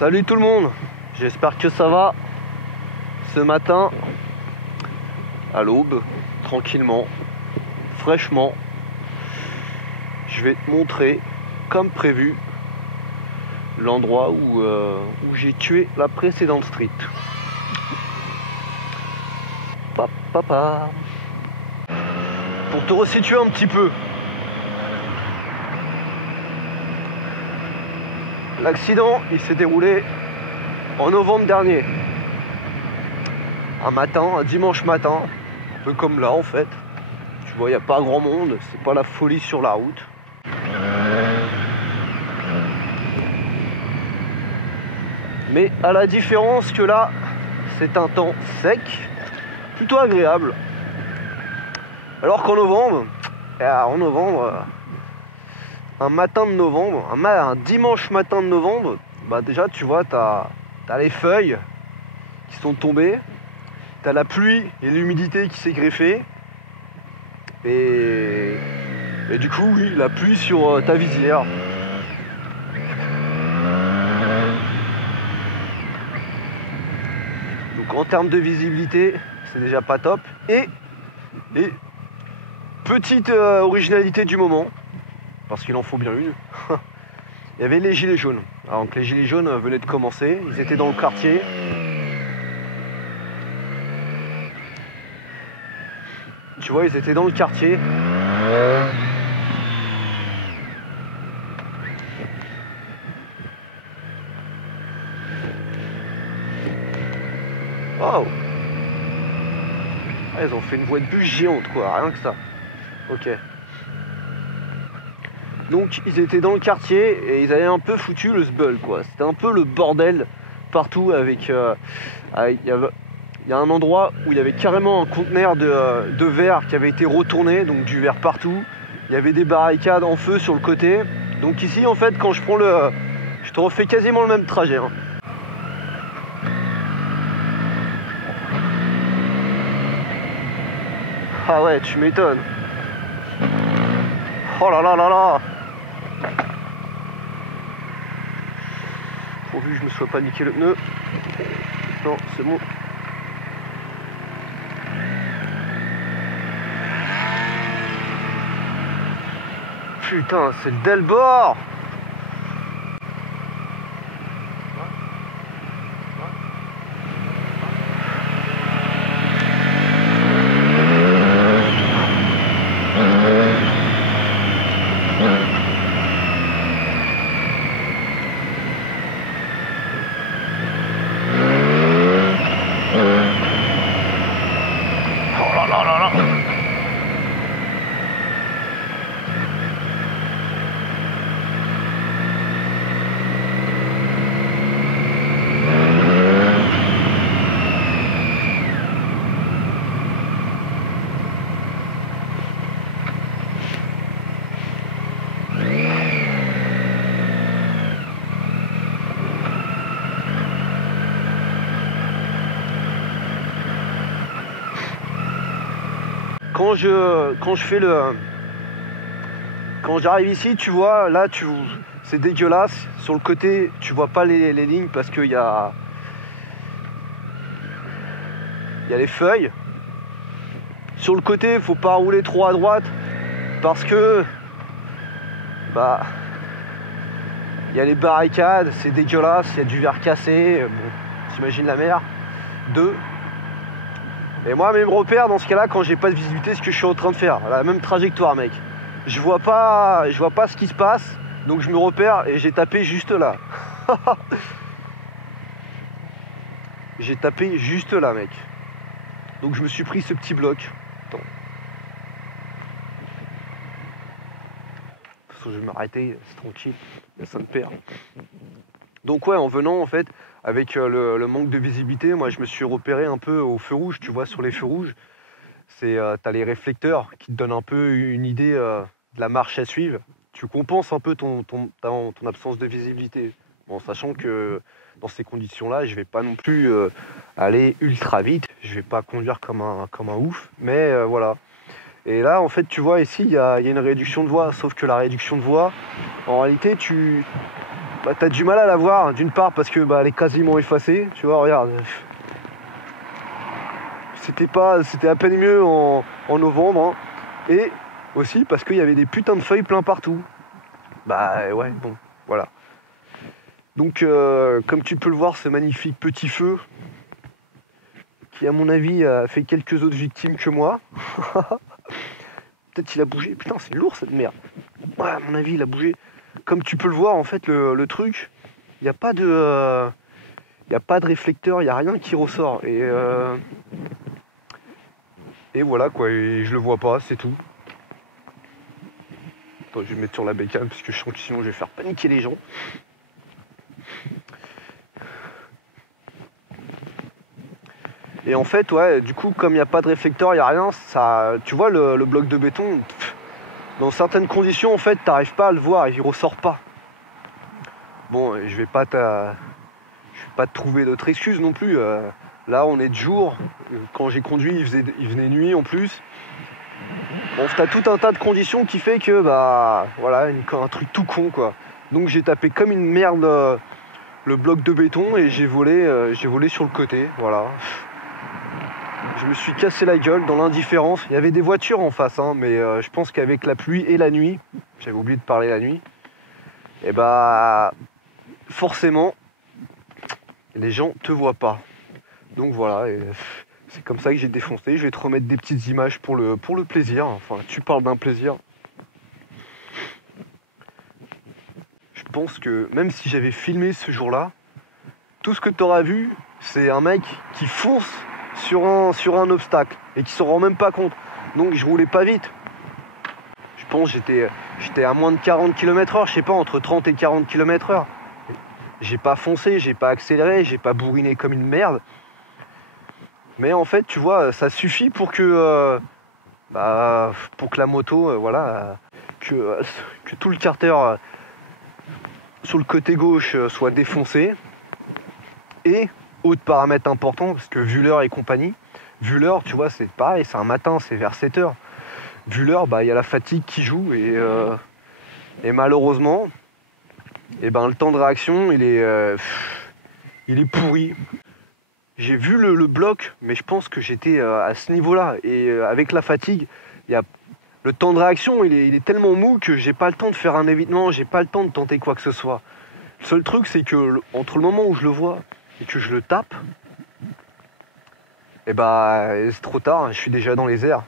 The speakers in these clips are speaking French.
Salut tout le monde, j'espère que ça va. Ce matin, à l'aube, tranquillement, fraîchement, je vais te montrer, comme prévu, l'endroit où j'ai tué la précédente street. Papa. Pour te resituer un petit peu, l'accident il s'est déroulé en novembre dernier. Un dimanche matin, un peu comme là en fait. Tu vois, il n'y a pas grand monde, c'est pas la folie sur la route. Mais à la différence que là, c'est un temps sec, plutôt agréable. Alors qu'en novembre, un matin de novembre, un dimanche matin de novembre, bah déjà tu vois, t'as les feuilles qui sont tombées, t'as la pluie et l'humidité qui s'est greffée, et du coup oui, la pluie sur ta visière. Donc en termes de visibilité, c'est déjà pas top. Et petite originalité du moment, parce qu'il en faut bien une, il y avait les gilets jaunes. Alors que les gilets jaunes venaient de commencer, ils étaient dans le quartier. Tu vois, ils étaient dans le quartier. Waouh! Ah, ils ont fait une voie de bus géante, quoi, rien que ça. Ok. Donc, ils étaient dans le quartier et ils avaient un peu foutu le sbeul, quoi. C'était un peu le bordel partout avec... il y a un endroit où il y avait carrément un conteneur de verre qui avait été retourné, donc du verre partout. Il y avait des barricades en feu sur le côté. Donc ici, en fait, quand je prends je te refais quasiment le même trajet. Hein. Ah ouais, tu m'étonnes. Oh là là là là. Pourvu que je me sois pas niqué le pneu. Non, c'est bon. Putain, c'est le Delbord. Quand j'arrive ici, tu vois, là, c'est dégueulasse. Sur le côté, tu vois pas les lignes parce qu'il y a les feuilles. Sur le côté, faut pas rouler trop à droite parce que bah il y a les barricades, c'est dégueulasse, il y a du verre cassé. Bon, t'imagines la mer. Et moi, mes repères dans ce cas-là, quand j'ai pas de visibilité, ce que je suis en train de faire, la même trajectoire, mec. Je vois pas ce qui se passe, donc je me repère et j'ai tapé juste là. J'ai tapé juste là, mec. Donc je me suis pris ce petit bloc. Attends. Je vais m'arrêter, c'est tranquille, ça me perd. Donc ouais, en venant en fait, avec le manque de visibilité, moi je me suis repéré un peu au feu rouge, tu vois, sur les feux rouges. T'as les réflecteurs qui te donnent un peu une idée de la marche à suivre. Tu compenses un peu ton absence de visibilité. Bon, sachant que dans ces conditions-là, je vais pas non plus aller ultra vite, je vais pas conduire comme un ouf, mais voilà. Et là, en fait, tu vois, ici, il y a une réduction de voie, sauf que la réduction de voie, en réalité, bah, t'as du mal à la voir, d'une part parce que bah, elle est quasiment effacée, tu vois, regarde. C'était à peine mieux en novembre, hein. Et aussi parce qu'il y avait des putains de feuilles plein partout. Bah ouais, bon, voilà. Donc comme tu peux le voir, ce magnifique petit feu, qui à mon avis a fait quelques autres victimes que moi. Peut-être il a bougé, putain c'est lourd cette merde. Ouais, à mon avis il a bougé. Comme tu peux le voir en fait le truc, il n'y a pas de... Il n'y a pas de réflecteur, il n'y a rien qui ressort. Et voilà quoi, et je le vois pas, c'est tout. Attends, je vais me mettre sur la bécane parce que je sens que sinon je vais faire paniquer les gens. Et en fait, ouais, du coup, comme il n'y a pas de réflecteur, il n'y a rien, ça, tu vois le bloc de béton, dans certaines conditions, en fait, t'arrives pas à le voir, il ressort pas. Bon, je vais pas te trouver d'autres excuses non plus. Là, on est de jour. Quand j'ai conduit, il venait nuit en plus. Bon, t'as tout un tas de conditions qui fait que, bah, voilà, un truc tout con, quoi. Donc j'ai tapé comme une merde le bloc de béton et j'ai volé sur le côté, voilà. Je me suis cassé la gueule dans l'indifférence. Il y avait des voitures en face, hein, mais je pense qu'avec la pluie et la nuit, j'avais oublié de parler la nuit, et bah forcément, les gens te voient pas. Donc voilà, et c'est comme ça que j'ai défoncé. Je vais te remettre des petites images pour le plaisir. Enfin, tu parles d'un plaisir. Je pense que même si j'avais filmé ce jour-là, tout ce que tu auras vu, c'est un mec qui fonce sur un obstacle et qui s'en rend même pas compte. Donc je roulais pas vite. Je pense que j'étais à moins de 40 km/h, je sais pas, entre 30 et 40 km/h. J'ai pas foncé, j'ai pas accéléré, j'ai pas bourriné comme une merde. Mais en fait, tu vois, ça suffit pour que la moto, voilà, que tout le carter sur le côté gauche soit défoncé. Et autre paramètre important, parce que vu l'heure et compagnie, vu l'heure, tu vois, c'est pareil, c'est un matin, c'est vers 7h. Vu l'heure, bah, y a la fatigue qui joue et malheureusement, et ben, le temps de réaction, il est pourri. J'ai vu le bloc, mais je pense que j'étais à ce niveau-là. Et avec la fatigue, le temps de réaction, il est tellement mou que j'ai pas le temps de faire un évitement, j'ai pas le temps de tenter quoi que ce soit. Le seul truc, c'est que entre le moment où je le vois et que je le tape, et bah c'est trop tard, je suis déjà dans les airs.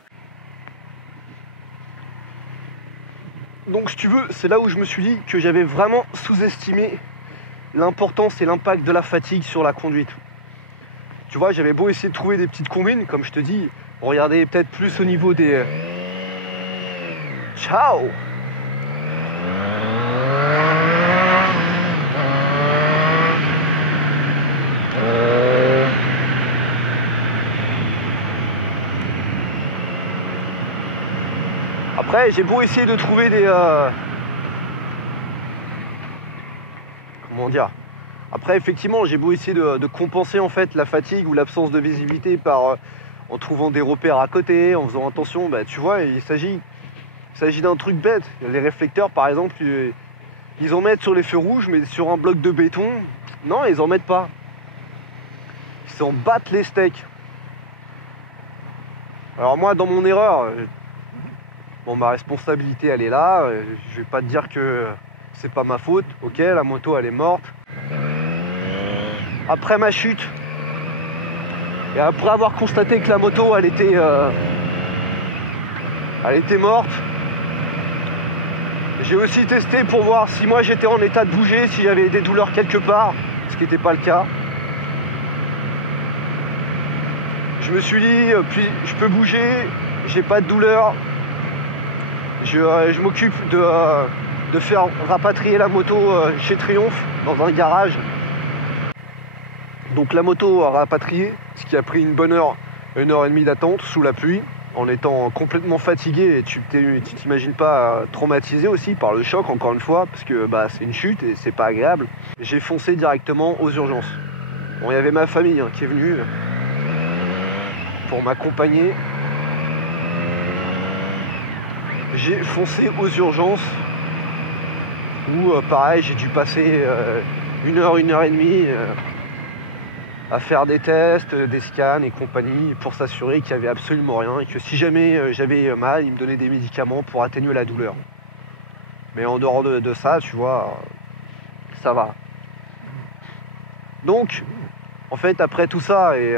Donc si tu veux, c'est là où je me suis dit que j'avais vraiment sous-estimé l'importance et l'impact de la fatigue sur la conduite. Tu vois, j'avais beau essayer de trouver des petites combines, comme je te dis, regardez peut-être plus au niveau des... Ciao! Après, j'ai beau essayer de trouver des... Comment dire? Après, effectivement, j'ai beau essayer de compenser en fait la fatigue ou l'absence de visibilité en trouvant des repères à côté, en faisant attention. Bah, tu vois, il s'agit d'un truc bête. Les réflecteurs, par exemple, ils en mettent sur les feux rouges, mais sur un bloc de béton, non, ils en mettent pas. Ils s'en battent les steaks. Alors moi, dans mon erreur, bon, ma responsabilité, elle est là. Je vais pas te dire que c'est pas ma faute. Ok, la moto, elle est morte. Après ma chute, et après avoir constaté que la moto, elle était morte, j'ai aussi testé pour voir si moi j'étais en état de bouger, si j'avais des douleurs quelque part, ce qui n'était pas le cas. Je me suis dit, puis je peux bouger, j'ai pas de douleur, je m'occupe de faire rapatrier la moto chez Triomphe, dans un garage. Donc la moto a rapatrié, ce qui a pris une bonne heure, 1h30 d'attente sous la pluie, en étant complètement fatigué, et tu t'imagines pas traumatisé aussi par le choc, encore une fois, parce que bah, c'est une chute et c'est pas agréable. J'ai foncé directement aux urgences. Bon, il y avait ma famille hein, qui est venue pour m'accompagner. J'ai foncé aux urgences où pareil, j'ai dû passer 1 heure et demie à faire des tests, des scans et compagnie pour s'assurer qu'il n'y avait absolument rien et que si jamais j'avais mal, ils me donnaient des médicaments pour atténuer la douleur. Mais en dehors de ça, tu vois, ça va. Donc, en fait, après tout ça, et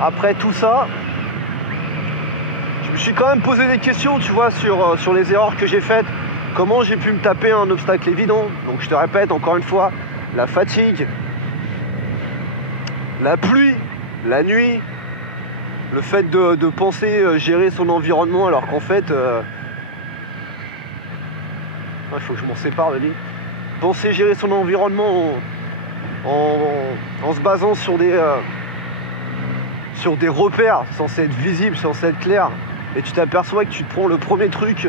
après tout ça, je me suis quand même posé des questions, tu vois, sur les erreurs que j'ai faites. Comment j'ai pu me taper un obstacle évident. Donc je te répète encore une fois, la fatigue, la pluie, la nuit, le fait de penser gérer son environnement alors qu'en fait... il faut que je m'en sépare de lui. Penser gérer son environnement en se basant sur des repères censés être visibles, censés être clairs. Et tu t'aperçois que tu te prends le premier truc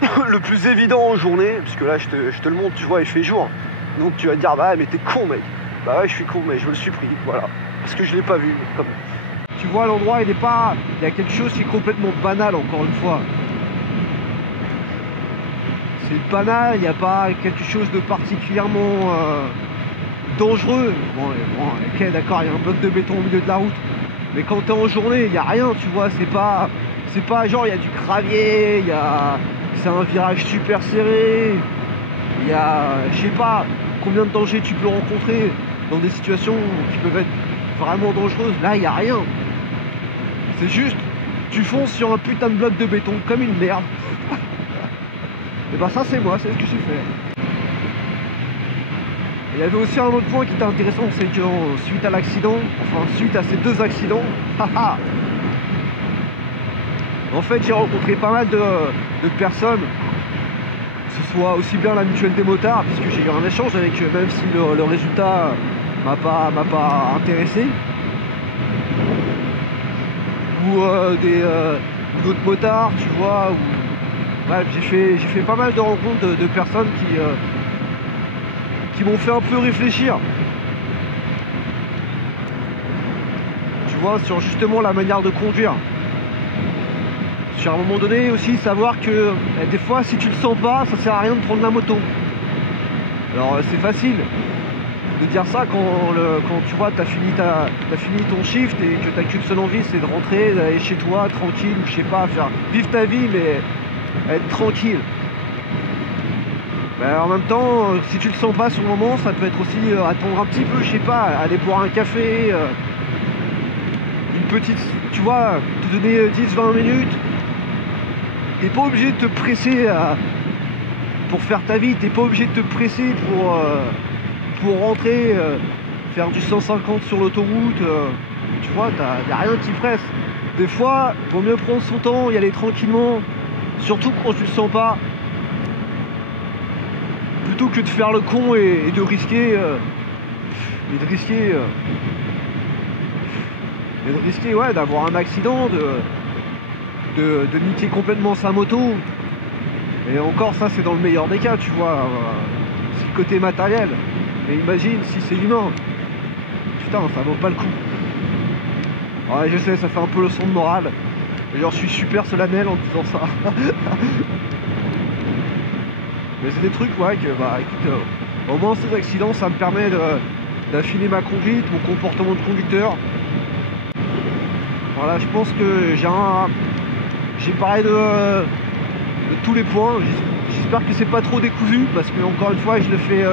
le plus évident en journée, parce que là je te le montre, tu vois, il fait jour. Donc tu vas te dire, bah mais t'es con mec. Bah ouais, je suis con, mais je me le suis pris, voilà. Parce que je l'ai pas vu. Comme... Tu vois, l'endroit, il est pas... Il y a quelque chose qui est complètement banal, encore une fois. C'est banal, il n'y a pas quelque chose de particulièrement dangereux. Bon, ok, d'accord, il y a un bloc de béton au milieu de la route. Mais quand t'es en journée, il n'y a rien, tu vois, c'est pas genre, il y a du gravier, c'est un virage super serré, il y a, je sais pas, combien de dangers tu peux rencontrer dans des situations qui peuvent être vraiment dangereuses. Là, il n'y a rien. C'est juste, tu fonces sur un putain de bloc de béton comme une merde. Et bah ça, c'est moi, c'est ce que j'ai fait. Il y avait aussi un autre point qui était intéressant, c'est que suite à l'accident, enfin suite à ces 2 accidents, en fait j'ai rencontré pas mal de personnes, que ce soit aussi bien la mutuelle des motards, puisque j'ai eu un échange avec eux, même si le résultat m'a pas intéressé, ou d'autres motards, tu vois, bref, j'ai fait pas mal de rencontres de personnes qui m'ont fait un peu réfléchir, tu vois, sur justement la manière de conduire. Sur un moment donné aussi, savoir que des fois, si tu le sens pas, ça sert à rien de prendre la moto. Alors c'est facile de dire ça quand tu vois, t'as fini ton shift et que t'as qu'une seule envie, c'est de rentrer, d'aller chez toi tranquille, ou je sais pas, vivre ta vie, mais être tranquille. Mais en même temps, si tu le sens pas sur le moment, ça peut être aussi attendre un petit peu, je sais pas, aller boire un café, une petite, tu vois, te donner 10-20 minutes. T'es pas obligé de te presser pour faire ta vie, t'es pas obligé de te presser pour rentrer, faire du 150 sur l'autoroute, tu vois, y a rien qui presse. Des fois, il vaut mieux prendre son temps, y aller tranquillement, surtout quand tu le sens pas, plutôt que de faire le con et de risquer, ouais, d'avoir un accident, de niquer complètement sa moto. Et encore, ça c'est dans le meilleur des cas, tu vois, c'est le côté matériel. Mais imagine si c'est humain, putain, ça vaut pas le coup. Ouais, je sais, ça fait un peu leçon de morale, et j'en suis super solennel en disant ça. Mais c'est des trucs, ouais, que bah écoute, au moins ces accidents, ça me permet d'affiner ma conduite, mon comportement de conducteur. Voilà, je pense que j'ai parlé de tous les points. J'espère que c'est pas trop décousu, parce que encore une fois, je le fais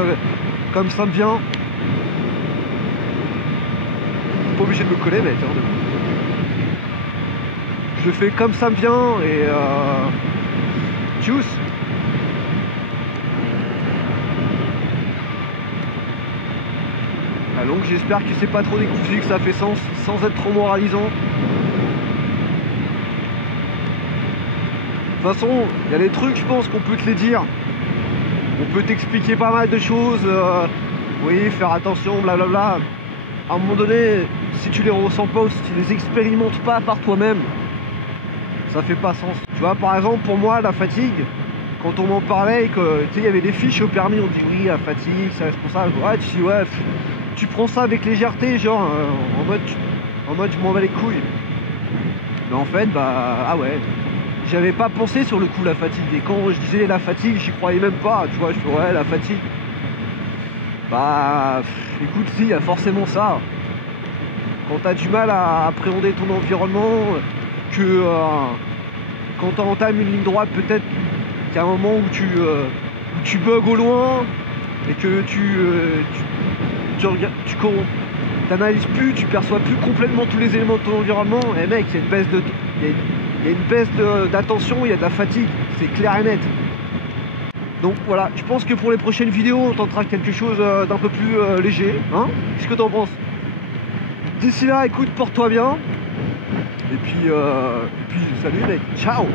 comme ça me vient. Pas obligé de me coller, mec. Hein, je le fais comme ça me vient et tchuss. Donc j'espère que c'est pas trop décousu, que ça fait sens, sans être trop moralisant. De toute façon, il y a des trucs, je pense qu'on peut te les dire. On peut t'expliquer pas mal de choses. Oui, faire attention, blablabla. À un moment donné, si tu les ressens pas ou si tu les expérimentes pas par toi-même, ça fait pas sens. Tu vois, par exemple, pour moi, la fatigue, quand on m'en parlait, que tu sais, il y avait des fiches au permis, on dit oui, la fatigue, c'est responsable. Ouais, tu dis ouais, tu prends ça avec légèreté, genre en mode je m'en bats les couilles. Mais en fait, bah, ah ouais, j'avais pas pensé sur le coup la fatigue. Et quand je disais la fatigue, j'y croyais même pas, tu vois, je fais ouais, la fatigue. Bah, écoute, si, il y a forcément ça. Quand t'as du mal à appréhender ton environnement, que quand t'entames une ligne droite, peut-être qu'il y a un moment où tu bugs au loin, et que tu t'analyses plus, tu perçois plus complètement tous les éléments de ton environnement, et mec, il y a une baisse d'attention, il y a de la fatigue, c'est clair et net. Donc voilà, je pense que pour les prochaines vidéos, on tentera quelque chose d'un peu plus léger, hein. Qu'est-ce que t'en penses? D'ici là, écoute, porte-toi bien, et puis salut mec, ciao.